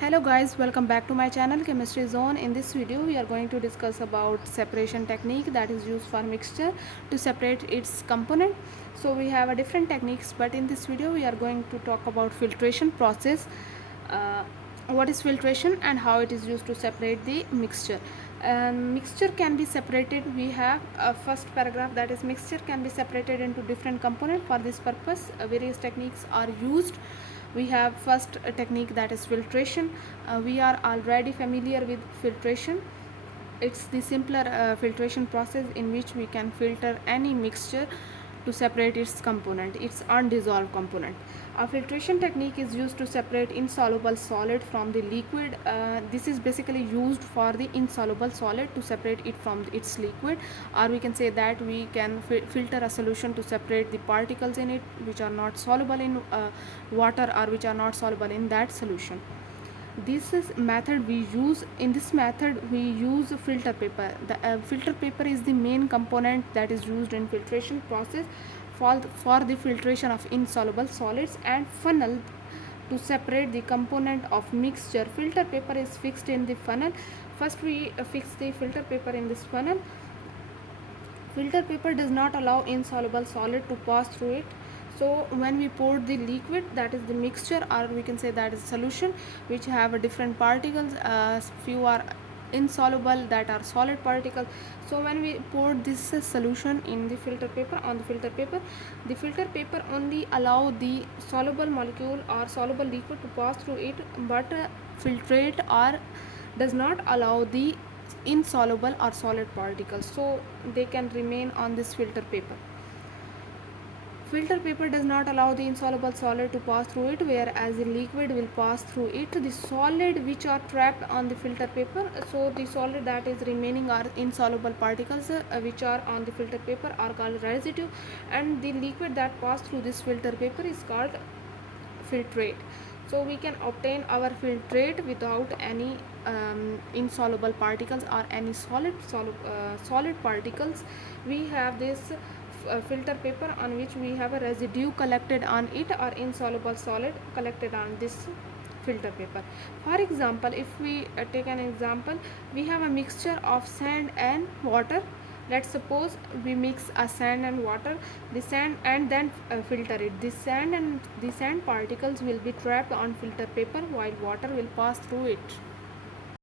Hello guys, welcome back to my channel Chemistry Zone. In this video we are going to discuss about separation technique that is used for mixture to separate its component. So we have a different techniques, but in this video we are going to talk about filtration process. uh, what is filtration and how it is used to separate the mixture. Mixture can be separated. We have a first paragraph, that is mixture can be separated into different components. For this purpose various techniques are used. We have first a technique, that is filtration. We are already familiar with filtration. It's the simpler filtration process in which we can filter any mixture to separate its component, its undissolved component. A filtration technique is used to separate insoluble solid from the liquid. This is basically used for the insoluble solid to separate it from its liquid, or we can say that we can filter a solution to separate the particles in it which are not soluble in water, or which are not soluble in that solution. This is method we use. In this method we use filter paper. The filter paper is the main component that is used in filtration process for the filtration of insoluble solids, and funnel to separate the component of mixture. Filter paper is fixed in the funnel. First we fix the filter paper in this funnel. Filter paper does not allow insoluble solid to pass through it. So when we pour the liquid, that is the mixture, or we can say that is solution, which have different particles. Few are insoluble, that are solid particles. So when we pour this solution in the filter paper, on the filter paper, the filter paper only allow the soluble molecule or soluble liquid to pass through it, but filtrate or does not allow the insoluble or solid particles, so they can remain on this filter paper. Filter paper does not allow the insoluble solid to pass through it, whereas the liquid will pass through it. The solid which are trapped on the filter paper, so the solid that is remaining are insoluble particles which are on the filter paper are called residue, and the liquid that pass through this filter paper is called filtrate. So we can obtain our filtrate without any insoluble particles or any solid particles. We have this filter paper on which we have a residue collected on it, or insoluble solid collected on this filter paper. For example, if we take an example, we have a mixture of sand and water. Let's suppose we mix a sand and water, the sand, and then filter it. The sand and the sand particles will be trapped on filter paper while water will pass through it.